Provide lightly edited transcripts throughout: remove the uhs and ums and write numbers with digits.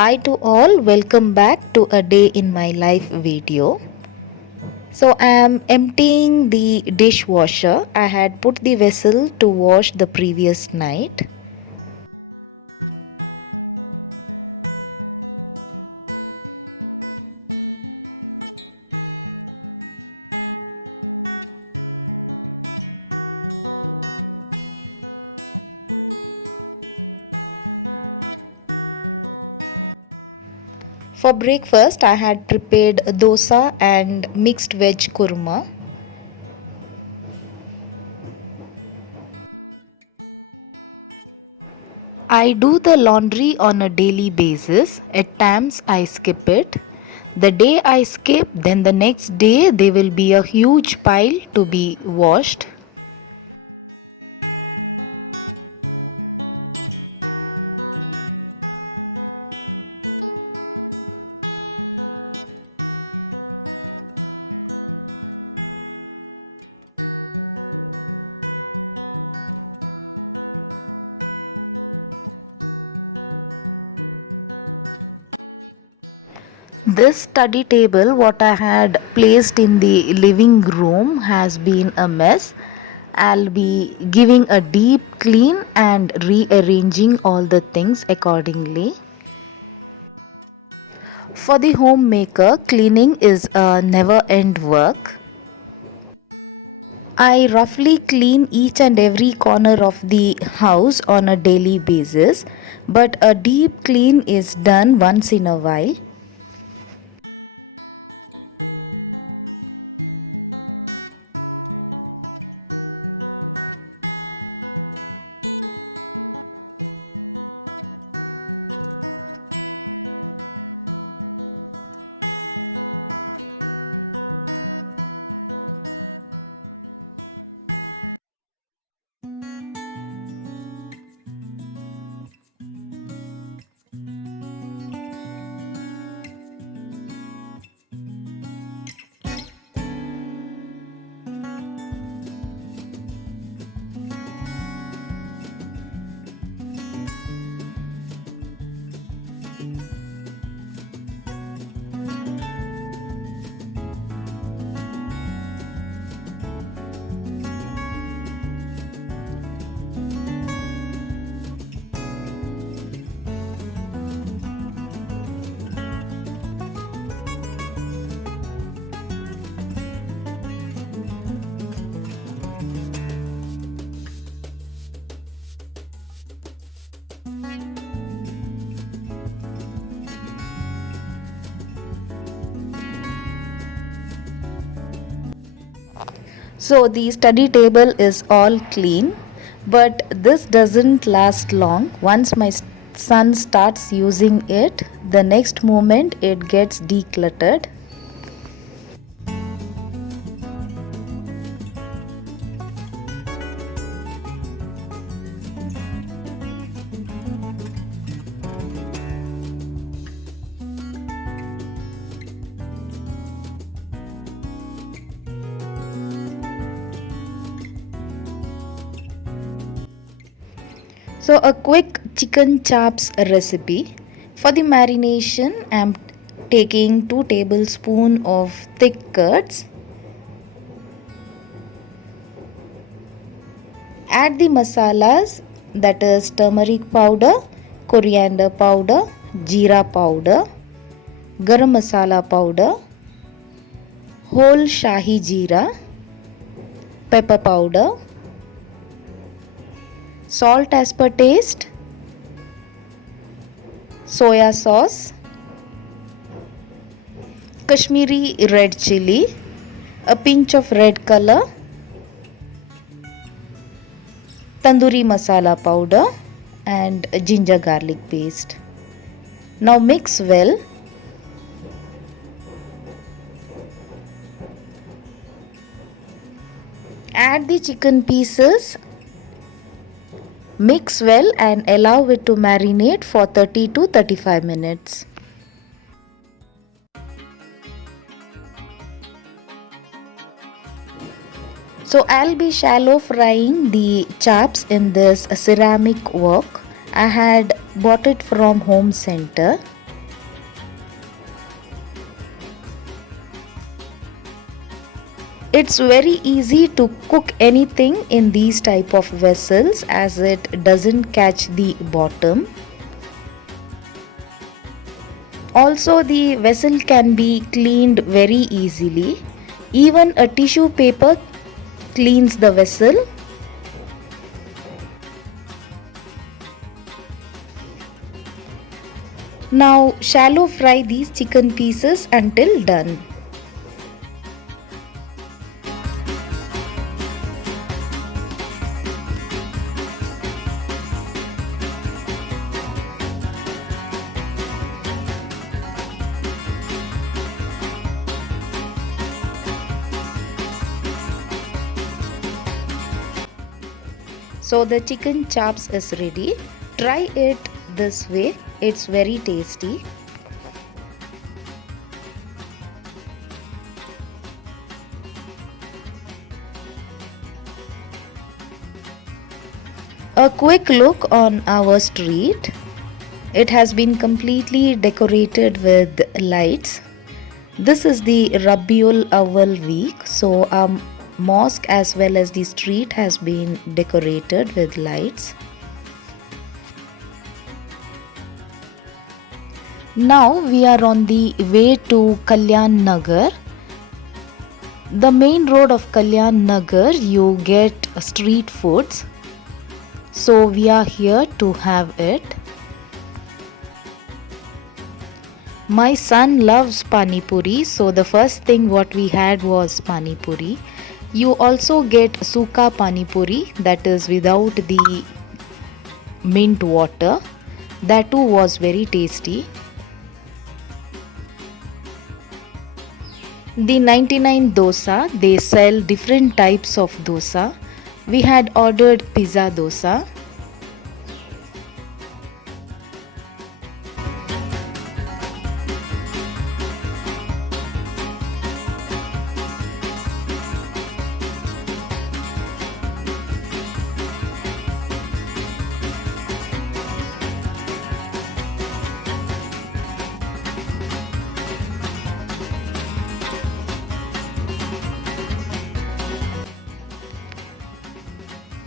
Hi to all, welcome back to a day in my life video. So I am emptying the dishwasher. I had put the vessel to wash the previous night. For breakfast, I had prepared dosa and mixed veg kurma. I do the laundry on a daily basis. At times I skip it. The day I skip, then the next day there will be a huge pile to be washed. This study table, what I had placed in the living room, has been a mess. I'll be giving a deep clean and rearranging all the things accordingly. For the homemaker, cleaning is a never end work. I roughly clean each and every corner of the house on a daily basis, but a deep clean is done once in a while. So the study table is all clean, but this doesn't last long. Once my son starts using it, the next moment it gets decluttered. So a quick chicken chops recipe. For the marination, I am taking 2 tablespoons of thick curds. Add the masalas, that is turmeric powder, coriander powder, jeera powder, garam masala powder, whole shahi jeera, pepper powder, salt as per taste, soya sauce, Kashmiri red chili, a pinch of red color, tandoori masala powder and ginger garlic paste. Now mix well. Add the chicken pieces. Mix well and allow it to marinate for 30 to 35 minutes. So I'll be shallow frying the chops in this ceramic wok. I had bought it from Home Center. It's very easy to cook anything in these type of vessels as it doesn't catch the bottom. Also, the vessel can be cleaned very easily. Even a tissue paper cleans the vessel. Now shallow fry these chicken pieces until done. So the chicken chops is ready. Try it this way. It's very tasty. A quick look on our street. It has been completely decorated with lights. This is the Rabiul Awwal week, so mosque as well as the street has been decorated with lights. Now we are on the way to Kalyan Nagar. The main road of Kalyan Nagar, you get street foods. So we are here to have it. My son loves pani puri, so the first thing what we had was pani puri. You also get suka pani puri, that is without the mint water. That too was very tasty. The 99 dosa, they sell different types of dosa. We had ordered pizza dosa.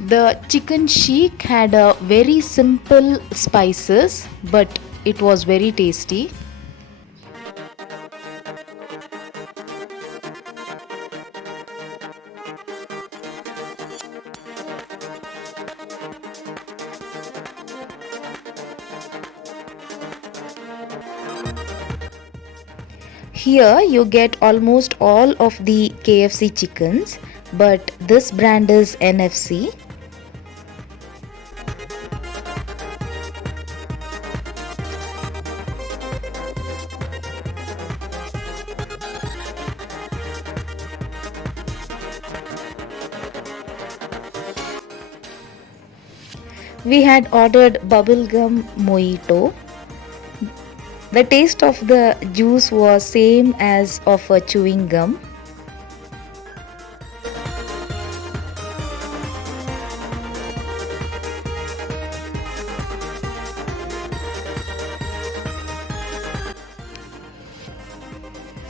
The chicken sheikh had a very simple spices, but it was very tasty. Here you get almost all of the KFC chickens, but this brand is NFC. We had ordered bubblegum mojito. The taste of the juice was same as of a chewing gum.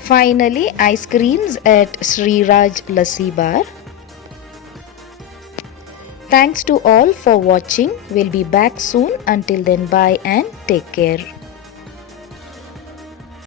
Finally, ice creams at Sri Raj Lassi Bar. Thanks to all for watching. We'll be back soon. Until then, bye and take care.